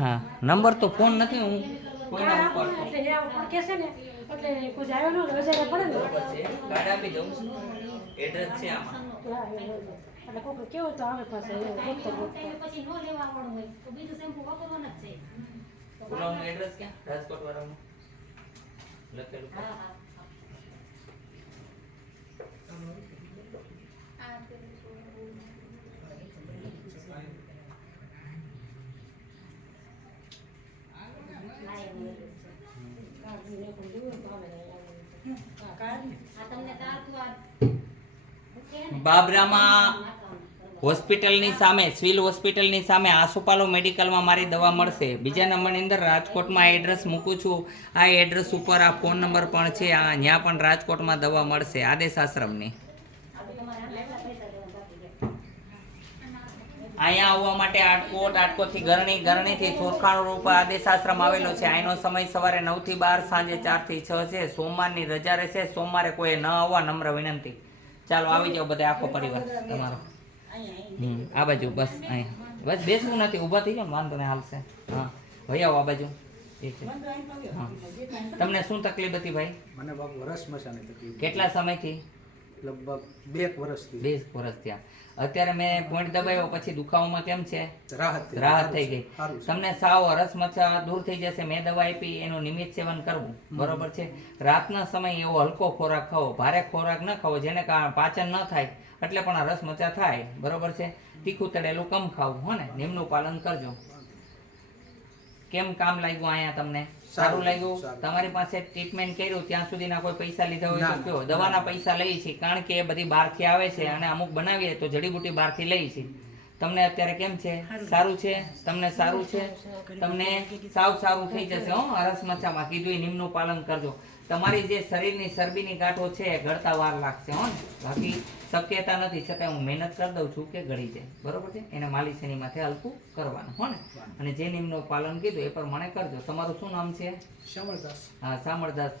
હા નંબર તો ફોન નથી હું કોઈના ઉપર કાર્ડ આપી દઉં છું એડ્રેસ છે આમાં કેવું તો આવે પાસે પછી નો લેવા આવવાનું હોય તો બીજું શેમ્પુ વાપરવાના જ છે. ઓલાનું એડ્રેસ ક્યાં રાજકોટ વાળાનું લખેલું હા હા બાબરામાં હોસ્પિટલની સામે સિવિલ હોસ્પિટલની સામે આસોપાલો મેડિકલમાં મારી દવા મળશે. બીજા નંબરની અંદર રાજકોટમાં એડ્રેસ મૂકું છું. આ એડ્રેસ ઉપર આ ફોન નંબર પણ છે. ત્યાં પણ રાજકોટમાં દવા મળશે આદેશ આશ્રમની. અહીંયા આવવા માટે આટકોટથી ગરણી, ગરણીથી થોરખાણ રૂપ આદેશ આશ્રમ આવેલો છે. અહીંનો સમય સવારે 9 થી 12, સાંજે 4 થી 6 છે. સોમવારની રજા રહેશે. સોમવારે કોઈ ન આવવા નમ્ર વિનંતી. ચાલો આવી જાઓ બધા આખો પરિવાર તમારો. આ બાજુ બસ અહીંયા બસ બેસવું નથી, ઊભા થઈ જાઓ ને વાંધો નહીં હાલશે. હા ભાઈ આવો આ બાજુ. હા તમને શું તકલીફ હતી ભાઈ? મને બાપુ રસ મસાની તકલીફ. કેટલા સમયથી? લગભગ 2 વર્ષથી. 2 વર્ષ થયા. અત્યારે મેં પોઈન્ટ દબાવ્યો પછી દુખાવામાં કેમ છે? રાહત થઈ ગઈ. તમને સાવ રસ મચા દૂર થઈ જશે. મેં દવા આપી એનું નિયમિત સેવન કરવું બરોબર છે. રાતના સમય એવો હલકો ખોરાક ખાવો, ભારે ખોરાક ન ખાવો જેને કારણે પાચન ન થાય એટલે પણ રસ મચા થાય બરોબર છે. તીખું તળેલું કમ ખાવું હો ને. નિયમનું પાલન કરજો. કેમ કામ લાગ્યું અહીંયા તમને? સારું લાગ્યું? તમારી પાસે ટ્રીટમેન્ટ કર્યું ત્યાં સુધીના કોઈ પૈસા લીધા હોય તો કયો? દવાના પૈસા લઈએ છીએ કારણ કે એ બધી બહારથી આવે છે અને અમુક બનાવીએ તો જડીબુટી બહારથી લઈએ છીએ. તમને અત્યારે કેમ છે? સારું છે? તમને સારું છે? તમને સાવ સારું થઈ જશે હો. અરસ મચામાં કીધું નિયમનું પાલન કરજો. તમારી જે શરીરની ચરબીની ગાંઠો છે ગળતા વાર લાગશે હો ને. બાકી શક્યતા નથી, છતાં હું મહેનત કરી દઉં છું કે ગળી જાય બરોબર છે. એને માલિશ એની માથે હલકું કરવાનું હો ને. અને જે નિયમનું પાલન કીધું એ પ્રમાણે કરજો. તમારું શું નામ છે? શામળદાસ. હા શામળદાસ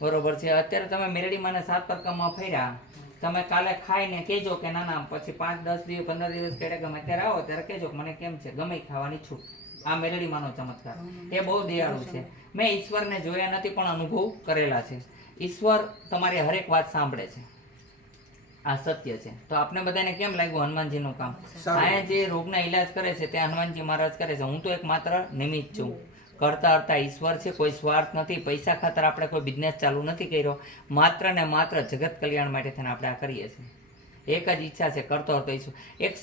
બરોબર છે. અત્યારે તમે મેરડીમાં 7 પરકામાં ફર્યા. તમે કાલે ખાઈને કહેજો કે ના ના પછી 5, 10 દિવસ 15 દિવસ કેડે ગમે ત્યારે આવો ત્યારે કહેજો મને કેમ છે, ગમે ખાવાની છૂટ. આ મેરડીમાંનો ચમત્કાર એ બહુ દયાળુ છે. મેં ઈશ્વરને જોયા નથી પણ અનુભવ કરેલા છે. ઈશ્વર તમારી હરેક વાત સાંભળે છે. આ સત્ય છે. તો આપણે બધાને કેમ લાગ્યું હનુમાનજીનું કામ? અહીંયા જે રોગના ઈલાજ કરે છે ત્યાં હનુમાનજી મહારાજ કરે છે. હું તો એક માત્ર નિમિત્ત છું. કરતા કરતા ઈશ્વર છે. કોઈ સ્વાર્થ નથી. પૈસા ખાતર આપણે કોઈ બિઝનેસ ચાલુ નથી કર્યો. માત્ર ને માત્ર જગત કલ્યાણ માટે થઈને આપણે આ કરીએ છીએ. એક જ ઈચ્છા છે, કરતો હતો ઈશ્વર. એક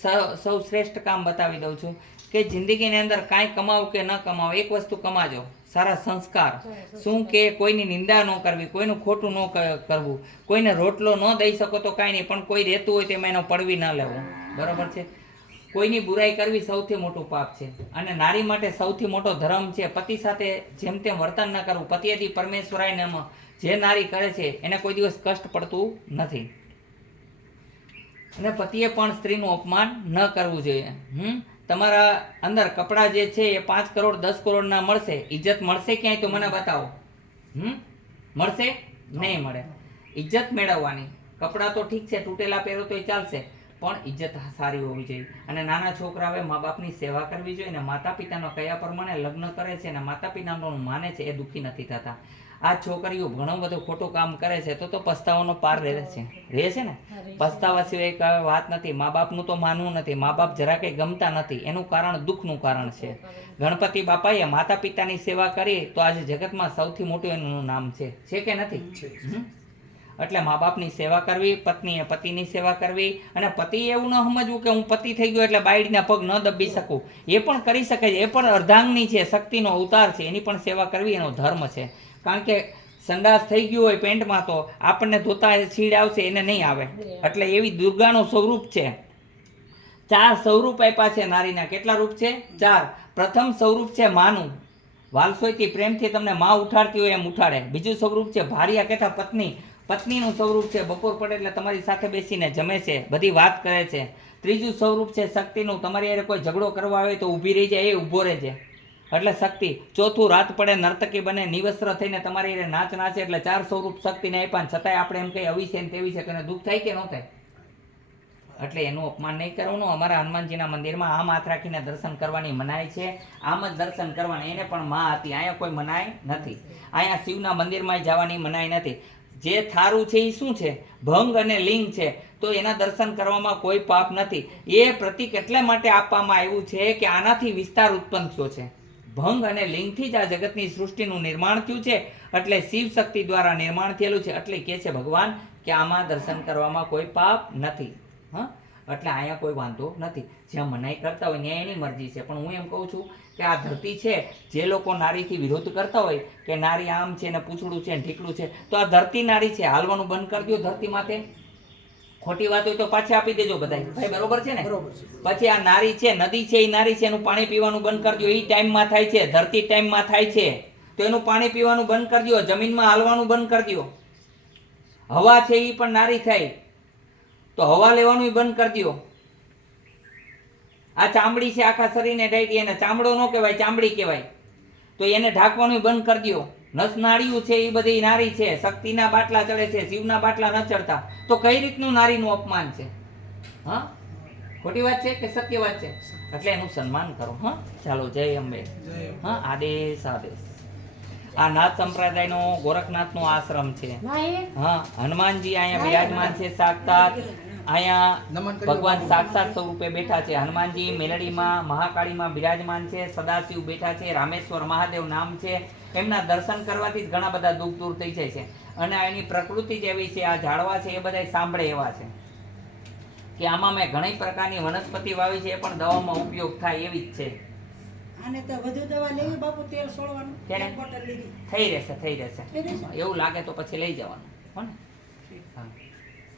સૌ શ્રેષ્ઠ કામ બતાવી દઉં છું કે જિંદગીની અંદર કાંઈ કમાવું કે ન કમાવું, એક વસ્તુ કમાજો, સારા સંસ્કાર. શું કે કોઈની નિંદા ન કરવી, કોઈનું ખોટું ન કરવું, કોઈને રોટલો ન દઈ શકો તો કાંઈ નહીં, પણ કોઈ દેતું હોય તેમાં એનો પડવી ન લેવો બરોબર છે. કોઈની બુરાઈ કરવી સૌથી મોટું પાપ છે. અને નારી માટે સૌથી મોટો ધર્મ છે પતિ સાથે જેમ તેમ વર્તન ન કરવું. પતિએથી પરમેશ્વરાય નમઃ. જે નારી કરે છે એને કોઈ દિવસ કષ્ટ પડતું નથી. અને પતિએ પણ સ્ત્રીનું અપમાન ન કરવું જોઈએ. તમારા અંદર કપડાં જે છે એ 5 કરોડ 10 કરોડના મળશે. ઇજ્જત મળશે ક્યાંય તો મને બતાવો. મળશે? નહીં મળે. ઇજ્જત મેળવવાની. કપડાં તો ઠીક છે તૂટેલા પહેરો તો એ ચાલશે પણ ઇજ્જત સારી હોવી જોઈએ. અને નાના છોકરાઓએ મા બાપની સેવા કરવી જોઈએ. અને માતા પિતાનો કયા પ્રમાણે લગ્ન કરે છે અને માતા પિતાનું માને છે એ દુઃખી નથી થતા. આ છોકરીઓ ઘણું બધું ખોટું કામ કરે છે તો પસ્તાવાનો પાર રહે છે ને. પસ્તાવા સિવાય કઈ વાત નથી. મા બાપનું તો માનવું નથી. મા બાપ જરા કંઈ ગમતા નથી. એનું કારણ દુઃખનું કારણ છે. ગણપતિ બાપાએ માતા પિતાની સેવા કરી તો આજે જગતમાં સૌથી મોટું એનું નામ છે કે નથી? એટલે મા બાપની સેવા કરવી, પત્નીએ પતિની સેવા કરવી. અને પતિએ એવું ન સમજવું કે હું પતિ થઈ ગયો એટલે બાયડીના પગ ન દબી શકું. એ પણ કરી શકે છે. એ પણ અર્ધાંગની છે, શક્તિનો અવતાર છે. એની પણ સેવા કરવી એનો ધર્મ છે. કારણ કે સંડાસ થઈ ગયું હોય પેન્ટમાં તો આપણને ધોતા છીડ આવશે, એને નહીં આવે. એટલે એવી દુર્ગાનું સ્વરૂપ છે. 4 સ્વરૂપ આપ્યા છે નારીના. કેટલા રૂપ છે? 4. પ્રથમ સ્વરૂપ છે માનું. વાલસોઈથી પ્રેમથી તમને માં ઉઠાડતી હોય એમ ઉઠાડે. બીજું સ્વરૂપ છે ભાર્યા કહેતા પત્ની. પત્નીનું સ્વરૂપ છે બપોર પડે એટલે તમારી સાથે બેસીને જમે છે, બધી વાત કરે છે. ત્રીજું સ્વરૂપ છે શક્તિનું. તમારી હારે કોઈ ઝઘડો કરવા આવે તો ઊભી રહી જાય, એ ઊભો રહે છે એટલે શક્તિ. ચોથું રાત પડે નર્તકી બને, નિવસ્ત્ર થઈને તમારી હારે નાચ નાચે. એટલે 4 સ્વરૂપ શક્તિને આપ્યા. છતાંય આપણે એમ કહીએ આવી છે ને તેવી છે, કે દુઃખ થાય કે ન થાય? એટલે એનું અપમાન નહીં કરવાનું. અમારા હનુમાનજીના મંદિરમાં આમ હાથ રાખીને દર્શન કરવાની મનાય છે, આમ જ દર્શન કરવાની. એને પણ માં હતી, અહીંયા કોઈ મનાય નથી. અહીંયા શિવના મંદિરમાં જવાની મનાય નથી. જે થારું છે એ શું છે? ભંગ અને લિંગ છે. તો એના દર્શન કરવામાં કોઈ પાપ નથી. એ પ્રતીક એટલા માટે આપવામાં આવ્યું છે કે આનાથી વિસ્તાર ઉત્પન્ન થયો છે. ભંગ અને લિંગથી જ આ જગતની સૃષ્ટિનું નિર્માણ થયું છે. એટલે શિવ શક્તિ દ્વારા નિર્માણ થયેલું છે. એટલે કહે છે ભગવાન કે આમાં દર્શન કરવામાં કોઈ પાપ નથી. હા, એટલે અહીંયા કોઈ વાંધો નથી. જ્યાં મનાઈ કરતા હોય ત્યાં એની મરજી છે. પણ હું એમ કહું છું કે આ ધરતી છે, જે લોકો નારીથી વિરોધ કરતા હોય કે નારી આમ છે ને પૂછડું છે ને ઢીકડું છે, તો આ ધરતી નારી છે, હાલવાનું બંધ કરી દો ધરતી માથે. ખોટી વાત હોય તો પાછી આપી દેજો બધાય. ભાઈ બરોબર છે ને? બરોબર છે. પછી આ નારી છે, નદી છે, એ નારી છે, એનું પાણી પીવાનું બંધ કરી દો. એ ટાઈમમાં થાય છે, ધરતી ટાઈમમાં થાય છે, તો એનું પાણી પીવાનું બંધ કરી દો. જમીનમાં હાલવાનું બંધ કરી દો. હવા છે એ પણ નારી થાય, તો હવા લેવાનું બંધ કરી દો. આ ચામડી છે, આખા શરીરને ઢાંકી, એને ચામડો ન કહેવાય, ચામડી કહેવાય, તો એને ઢાંકવાનું બંધ કરી દો. નસ નાળિયું છે એ બધી નારી છે. શક્તિના બાટલા ચડે છે, શિવના બાટલા ન ચડતા. તો કઈ રીતનું નારીનું અપમાન છે? હા, ખોટી વાત છે કે સત્ય વાત છે? એટલે એનું સન્માન કરો. હા, ચાલો, જય અંબે. હા, આદેશ આદેશ. આ નાથ સંપ્રદાયનો ગોરખનાથનો આશ્રમ છે. ના એ હા, હનુમાનજી અહીંયા બિરાજમાન છે સાક્ષાત. અહીંયા નમન કરી ભગવાન સાક્ષાત સ્વરૂપે બેઠા છે. હનુમાનજી મેલડીમાં મહાકાળીમાં બિરાજમાન છે. સદાશિવ બેઠા છે. રામેશ્વર મહાદેવ નામ છે. એમના દર્શન કરવાથી જ ઘણા બધા દુઃખ દૂર થઈ જાય છે. અને એની પ્રકૃતિ જેવી છે, આ ઝાડવા છે એ બધા સાંભળે એવા છે કે આમાં મેં ઘણી પ્રકારની વનસ્પતિ વાવી છે, એ પણ દવામાં ઉપયોગ થાય એવી જ છે. આને તો વધુ દવા લેવી બાપુ, તેલ છોડવાનું ક્યારે? એક બોટલ લીધી. થઈ રહેશે, થઈ રહેશે. થઈ રહેશે? એવું લાગે તો પછી લઈ જવાનું. હો ને? હા.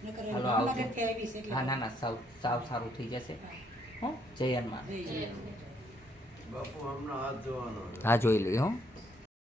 નકર હાલો, હમણાં આવજો. ઘરથી આવી છે એટલે. હા, ના ના, સાવ સાવ સારું થઈ જશે. હો, જય હનુમાન. જય જય. હા, જોઈ લ્યો. હો.